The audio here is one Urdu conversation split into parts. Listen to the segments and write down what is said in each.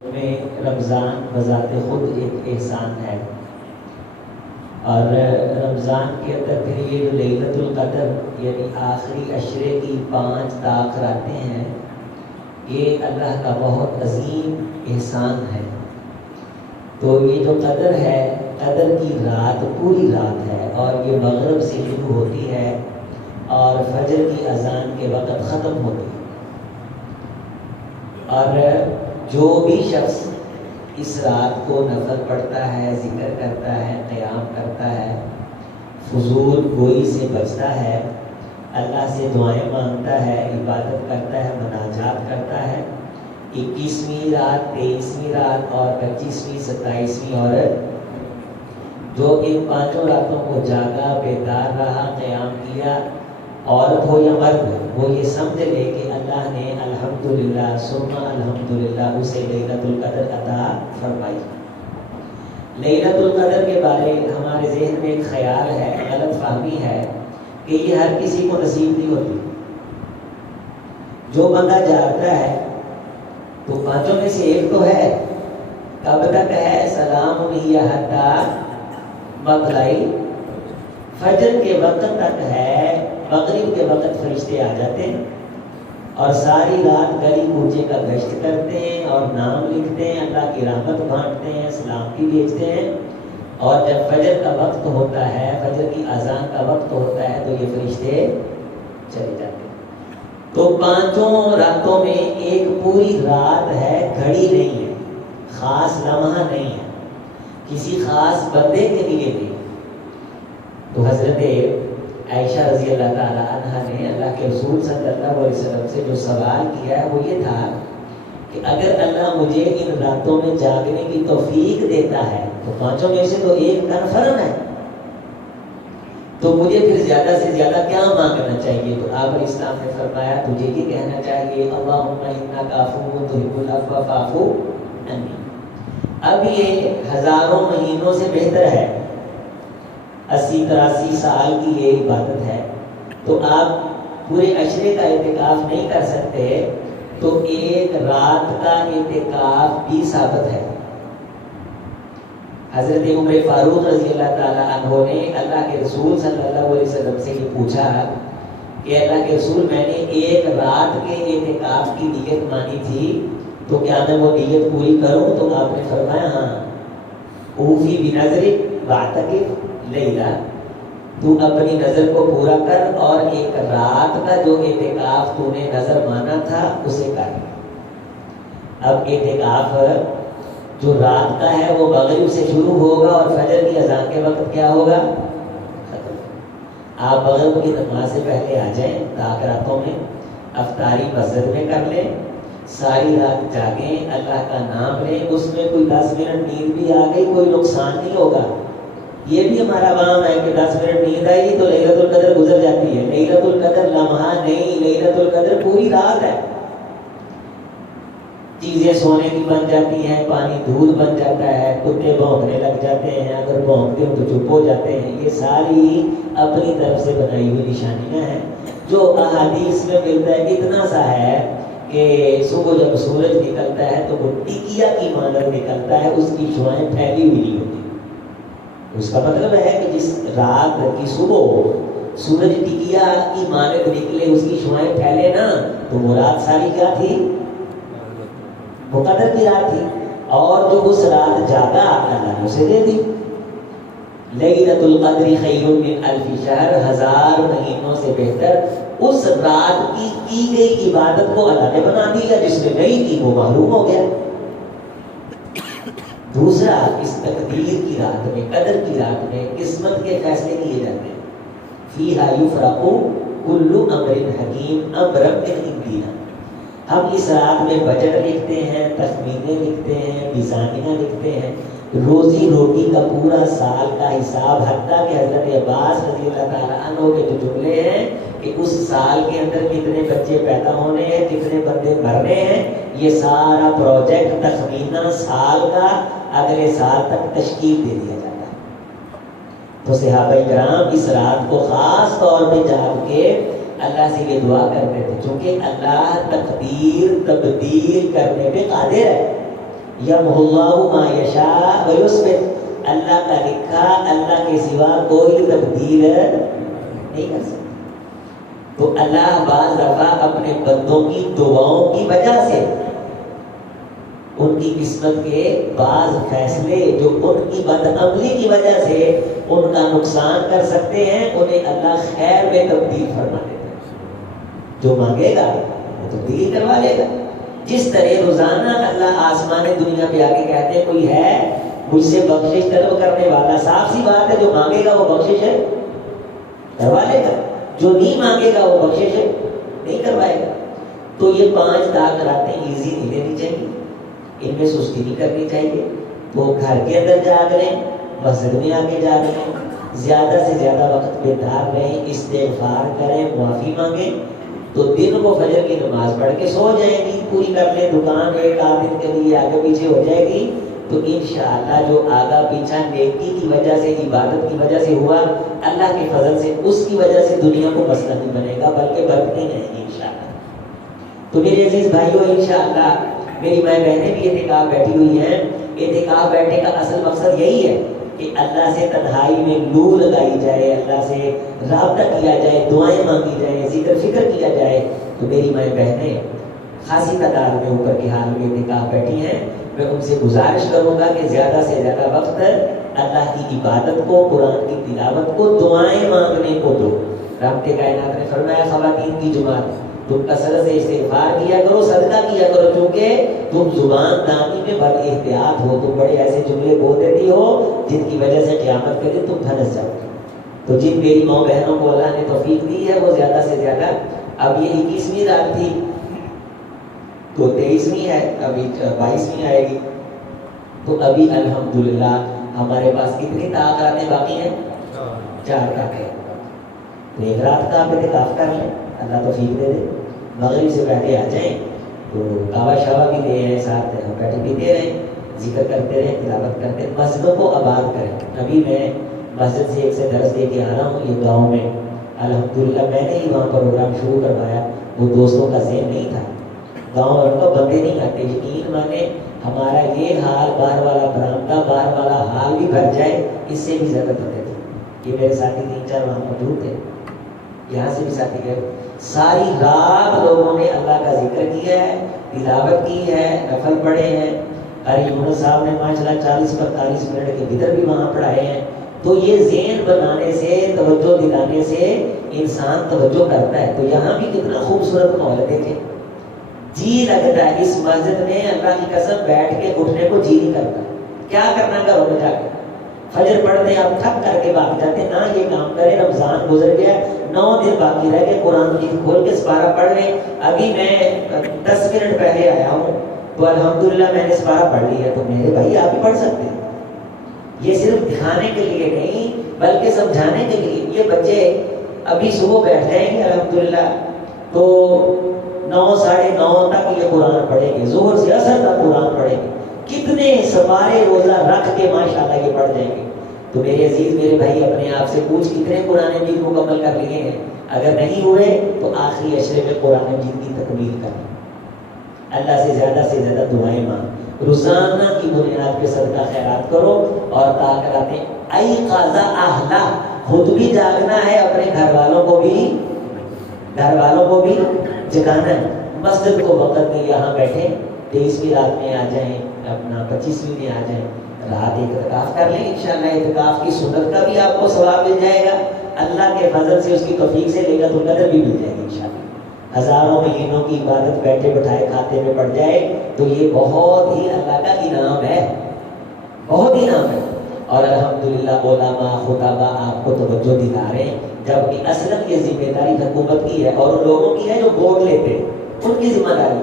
میں رمضان بذات خود ایک احسان ہے، اور رمضان کے اندر پھر یہ جو لیلۃ القدر یعنی آخری عشرے کی 5 طاق راتیں ہیں، یہ اللہ کا بہت عظیم احسان ہے۔ تو یہ جو قدر ہے، قدر کی رات پوری رات ہے، اور یہ مغرب سے شروع ہوتی ہے اور فجر کی اذان کے وقت ختم ہوتی ہے۔ اور جو بھی شخص اس رات کو نفل پڑھتا ہے، ذکر کرتا ہے، قیام کرتا ہے، فضول گوئی سے بچتا ہے، اللہ سے دعائیں مانگتا ہے، عبادت کرتا ہے، مناجات کرتا ہے، 21ویں رات، 23ویں رات اور 25ویں 27ویں، اور جو ان 5 راتوں کو جاگا، بیدار رہا، قیام کیا، عورت ہو یا مرد ہو، وہ یہ سمجھ لے کہ اللہ نے الحمدللہ ثم الحمدللہ اسے لیلۃ القدر عطا فرمائی۔ لیلۃ القدر کے بارے ہمارے ذہن میں ایک خیال ہے، غلط فہمی ہے کہ یہ ہر کسی کو نصیب نہیں ہوتی۔ جو بندہ جاگتا ہے تو 5 میں سے ایک تو ہے، کب تک ہے؟ سلام ہی حتی مطلع فجر کے وقت تک ہے۔ مغرب کے وقت فرشتے آ جاتے ہیں اور ساری رات گلی کوچے کا گشت کرتے ہیں اور نام لکھتے ہیں، اللہ کی رحمت بانٹتے ہیں، سلام بھی بھیجتے ہیں، اور جب فجر کا وقت ہوتا ہے، فجر کی اذان کا وقت ہوتا ہے، تو یہ فرشتے چلے جاتے ہیں۔ تو 5 راتوں میں ایک پوری رات ہے، گھڑی نہیں ہے، خاص لمحہ نہیں ہے، کسی خاص بندے کے لیے نہیں۔ تو حضرت عائشہ رضی اللہ تعالی عنہا نے اللہ کے رسول صلی اللہ علیہ وسلم سے جو سوال کیا ہے وہ یہ تھا کہ اگر اللہ مجھے ان راتوں میں جاگنے کی توفیق دیتا ہے تو 5 میں سے تو ایک کنفرم ہے، تو مجھے پھر زیادہ سے زیادہ کیا مانگنا چاہیے؟ تو آپ علیہ السلام نے فرمایا تجھے یہ کہنا چاہیے اللہم انک عفو تحب العفو فاعف عنی۔ اب یہ ہزاروں مہینوں سے بہتر ہے، 80-83 سال کی یہ عبادت ہے، تو آپ پورے عشرے کا اعتکاف نہیں کر سکتے، تو ایک رات کا اعتکاف بھی ثابت ہے۔ حضرت عمر فاروق رضی اللہ تعالی عنہ نے اللہ کے رسول صلی اللہ علیہ وسلم سے یہ پوچھا کہ اللہ کے رسول میں نے ایک رات کے اعتکاف کی نیت مانی تھی، تو کیا میں وہ نیت پوری کروں؟ تو آپ نے فرمایا ہاں، اوفی بنظرک واعتکف لیلا، تو اپنی نظر کو پورا کر اور ایک رات کا جو اعتکاف تو نے نظر مانا تھا اسے کر۔ اب اعتکاف جو رات کا ہے وہ مغرب سے شروع ہوگا اور فجر کی اذان کے وقت کیا ہوگا؟ ختم۔ آپ مغرب کی نماز سے پہلے آ جائیں، طاق راتوں میں افطاری مسجد میں کر لیں، ساری رات جاگیں، اللہ کا نام لیں، اس میں کوئی 10 منٹ نیند بھی آ گئی کوئی نقصان نہیں ہوگا۔ یہ بھی ہمارا عوام ہے کہ 10 منٹ نیند آئی تو لیلۃ القدر گزر جاتی ہے۔ لیلۃ القدر لمحہ نہیں، لیلۃ القدر پوری رات ہے۔ چیزیں سونے کی بن جاتی ہیں، پانی دودھ بن جاتا ہے، کتے بھونکنے لگ جاتے ہیں، اگر بھونکتے ہو تو چپ ہو جاتے ہیں، یہ ساری اپنی طرف سے بنائی ہوئی نشانیاں ہیں۔ جو احادیث میں ملتا ہے اتنا سا ہے کہ صبح جب سورج نکلتا ہے تو وہ ٹکیا کی مانند نکلتا ہے، اس کی شعاعیں پھیلی ہوئی نہیں ہوتی۔ اس کا مطلب ہے کہ جس رات کی صبح سورج ٹکیا کی مانند نکلے، اس کی شعاعیں پھیلے نا، تو وہ رات ساری کیا تھی؟ وہ قدر کی رات تھی، اور جو اس رات جاگا اللہ نے اسے دے دی۔ لیلۃ القدر خیر من الف شہر، 1000 مہینوں سے بہتر اس رات کی گئی عبادت کو اللہ نے بنا دیا، جس نے نہیں کی وہ محروم ہو گیا۔ دوسرا، اس تقدیر کی رات میں، قدر کی رات میں قسمت کے فیصلے کیے جاتے ہیں۔ فیہا یفرق کل امر حکیم امرا من عندنا۔ ہم اس رات میں بجٹ لکھتے ہیں، تخمینے لکھتے ہیں، میزانیاں لکھتے ہیں، روزی روٹی کا پورا سال کا حساب، حتیٰ کہ حضرت عباس رضی اللہ تعالیٰ عنہ کے جو جملے ہیں کہ اس سال کے اندر کتنے بچے پیدا ہونے ہیں، کتنے بندے مرنے ہیں، یہ سارا پروجیکٹ تخمینہ سال کا اگلے سال تک تشکیل دے دیا جاتا ہے۔ تو صحابہ کرام اس رات کو خاص طور پہ جاگ کے اللہ سے یہ دعا کرتے تھے، چونکہ اللہ تقدیر تبدیل کرنے پہ قادر ہے۔ یمحو اللہ ما یشاء ویثبت، اللہ کا لکھا اللہ کے سوا کوئی تبدیل نہیں کر سکتا۔ تو اللہ بعض دفعہ اپنے بندوں کی دعاؤں کی وجہ سے ان کی قسمت کے بعض فیصلے جو ان کی بد عملی کی وجہ سے ان کا نقصان کر سکتے ہیں، انہیں اللہ خیر میں تبدیل فرما دیتا ہے۔ جو مانگے گا وہ تبدیل کروا لے گا۔ جس طرح روزانہ اللہ آسمان دنیا پہ آ کے کہتے ہیں کوئی ہے مجھ سے بخشش طلب کرنے والا، صاف سی بات ہے جو مانگے گا وہ بخشش ہے کروا لے گا، جو نہیں مانگے گا وہ بخشش ہے نہیں کروائے گا۔ تو یہ 5 طاقتیں ایزی نہیں لینی چاہیے، ان میں سستی نہیں کرنی چاہیے۔ وہ گھر کے اندر جاگ رہے ہیں، مسجد میں آ کے جاگ رہے ہیں، زیادہ سے زیادہ وقت بیدار رہیں، استغفار کریں، معافی مانگیں۔ تو دن کو فجر کی نماز پڑھ کے سو جائیں، نیند پوری کر لیں، دکان ایک آدھ دن کے لیے آگے پیچھے ہو جائے گی، تو انشاءاللہ جو آگا پیچھا نیکی کی وجہ سے، عبادت کی وجہ سے ہوا، اللہ کے فضل سے اس کی وجہ سے دنیا کو مسئلہ نہیں بنے گا بلکہ برکتیں رہیں گی انشاءاللہ۔ تو میرے عزیز بھائیو، انشاءاللہ میری ماں بہنیں بھی اعتکاف بیٹھی ہوئی ہیں۔ اعتکاف بیٹھنے کا اصل مقصد یہی ہے کہ اللہ سے تنہائی میں لو لگائی جائے، اللہ سے رابطہ کیا جائے، دعائیں مانگی جائیں، ذکر فکر کیا جائے۔ تو میری ماں بہنیں خاصی تعداد میں اوپر کے حال میں اعتکاف بیٹھی ہیں، میں ان سے گزارش کروں گا کہ زیادہ سے زیادہ وقت اللہ کی عبادت کو، قرآن کی تلاوت کو، دعائیں مانگنے کو دو۔ رب کائنات نے فرمایا خواتین کی جماعت تم کثرت سے استغفار کیا کرو، صدقہ کیا کرو، کیونکہ تم زبان دانی میں بد احتیاط ہو، تم بڑے ایسے جملے بول دیتی ہو جن کی وجہ سے قیامت کے دن تم پھنس جاؤ۔ تو جن میری ماں بہنوں کو اللہ نے توفیق دی ہے وہ زیادہ سے زیادہ، اب یہ 21ویں رات تھی تو 23ویں ہے، ابھی 22ویں آئے گی، تو ابھی الحمدللہ ہمارے پاس کتنی طاقتیں باقی ہیں؟ 4 راتیں۔ تو ایک رات کا آپ اعتکاف کر لیں، اللہ توفیق دے دے، مغرب سے پہلے آ جائیں تو کعبہ شعبہ بھی لے آئیں ساتھ، ہم بیٹھے پیتے رہیں، ذکر کرتے رہیں، تلاوت کرتے رہیں، مسجدوں کو آباد کریں۔ ابھی میں مسجد سے ایک سے درس دے کے آ رہا ہوں، یہ گاؤں میں الحمدللہ میں نے ہی وہاں پروگرام شروع کروایا، وہ دوستوں کا ذہن نہیں تھا، گاؤں والوں کا بندے نہیں آتے، یقین مانے ہمارا یہ حال، باہر والا برآمدہ، باہر والا حال بھی بھر جائے، اس سے بھی زیادہ بندے تھے۔ یہ میرے ساتھی 3-4 وہاں موجود تھے، یہاں سے بھی ساتھی گئے، ساری رات لوگوں نے اللہ کا ذکر کیا ہے، تلاوت کی ہے، نفل پڑھے ہیں۔ ارے یونس صاحب نے ماشاءاللہ 40-45 منٹ کے بھیتر بھی وہاں پڑھائے ہیں۔ تو یہ ذہن بنانے سے، توجہ دلانے سے انسان توجہ کرتا ہے۔ تو یہاں بھی کتنا خوبصورت ماحول ہے، دیکھیں جی لگتا ہے اس مسجد میں، اللہ کی قسم بیٹھ کے اٹھنے کو جی نہیں کرتا۔ کیا کرنا گھروں میں جا کے فجر پڑھتے ہیں، آپ تھک کر کے بھاگ جاتے ہیں، نہ یہ کام کریں، رمضان گزر گیا، 9 دن باقی رہ گئے، قرآن مجید کھول کے سپارہ پڑھ لیں۔ ابھی میں 10 منٹ پہلے آیا ہوں تو الحمدللہ میں نے سپارہ پڑھ لیا۔ تو میرے بھائی آپ بھی پڑھ سکتے ہیں، یہ صرف دکھانے کے لیے نہیں بلکہ سمجھانے کے لیے۔ یہ بچے ابھی صبح بیٹھ جائیں گے الحمدللہ تو 9-9:30 تک یہ قرآن پڑھیں گے، ظہر سے عصر تک قرآن پڑھیں گے، کتنے سپارے روزہ رکھ کے ماشاءاللہ یہ پڑھ جائیں گے۔ تو میرے عزیز میرے بھائی اپنے آپ سے پوچھ کتنے قرآن مجید مکمل کر لیے ہیں؟ اگر نہیں ہوئے تو آخری عشرے میں قرآن مجید کی تکمیل کریں، اللہ سے زیادہ دعائیں مانگ، روزانہ کی بنیاد پہ صدقہ خیرات کرو، اور طاقتیں ایقاظہ اہلہ، خود بھی جاگنا ہے، اپنے گھر والوں کو بھی جگانا ہے۔ مسجد کو وقت میں یہاں بیٹھیں، 23ویں رات میں آ جائیں، اپنا 25ویں میں آ جائیں، رات اعتکاف کر لیں، انشاءاللہ اعتکاف کی سنت کا بھی آپ کو ثواب مل جائے گا، اللہ کے فضل سے اس کی توفیق سے ليلۃ القدر بھی مل جائے گی انشاءاللہ۔ ہزاروں مہینوں کی عبادت بیٹھے بٹھائے کھاتے میں پڑ جائے تو یہ بہت ہی اللہ کا انعام ہے، بہت انعام ہے۔ اور الحمدللہ علماء خطبہ آپ کو توجہ دلا رہے ہیں، جبکہ اصلاً یہ ذمہ داری حکومت کی ہے اور ان لوگوں کی ہے جو ووٹ لیتے ہیں، ان کی ذمہ داری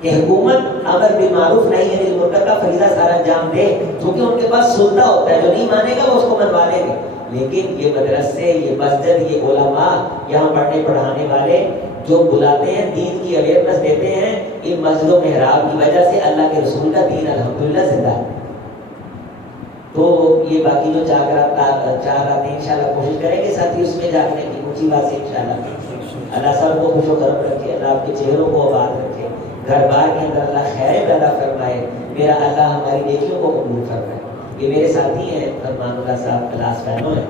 کہ حکومت امر بالمعروف نہی عن المنکر کا فریضہ سارا انجام دے، کیونکہ ان کے پاس سلطہ ہوتا ہے، جو نہیں مانے گا وہ اس کو منوا لیں گے۔ لیکن یہ مدرسے، یہ مسجد، یہ علماء، یہاں پڑھنے پڑھانے والے جو بلاتے ہیں، دین کی اویئرنس دیتے ہیں، ان مسجدوں محراب کی وجہ سے اللہ کے رسول کا دین الحمدللہ زندہ ہے۔ تو یہ باقی جو 4 راتیں انشاءاللہ کوشش کریں گے ساتھی اس میں جانے کی، اونچی بات سے انشاءاللہ۔ اللہ سب کو خوش و خرم رکھے، اللہ آپ کے چہروں کو آباد رکھے، گھر بار کے اندر اللہ خیر پیدا فرمائے، میرا اللہ ہماری نیکیوں کو قبول فرمائے۔ یہ میرے ساتھی ہیں فرمان اللہ صاحب، کلاس فیلو ہیں،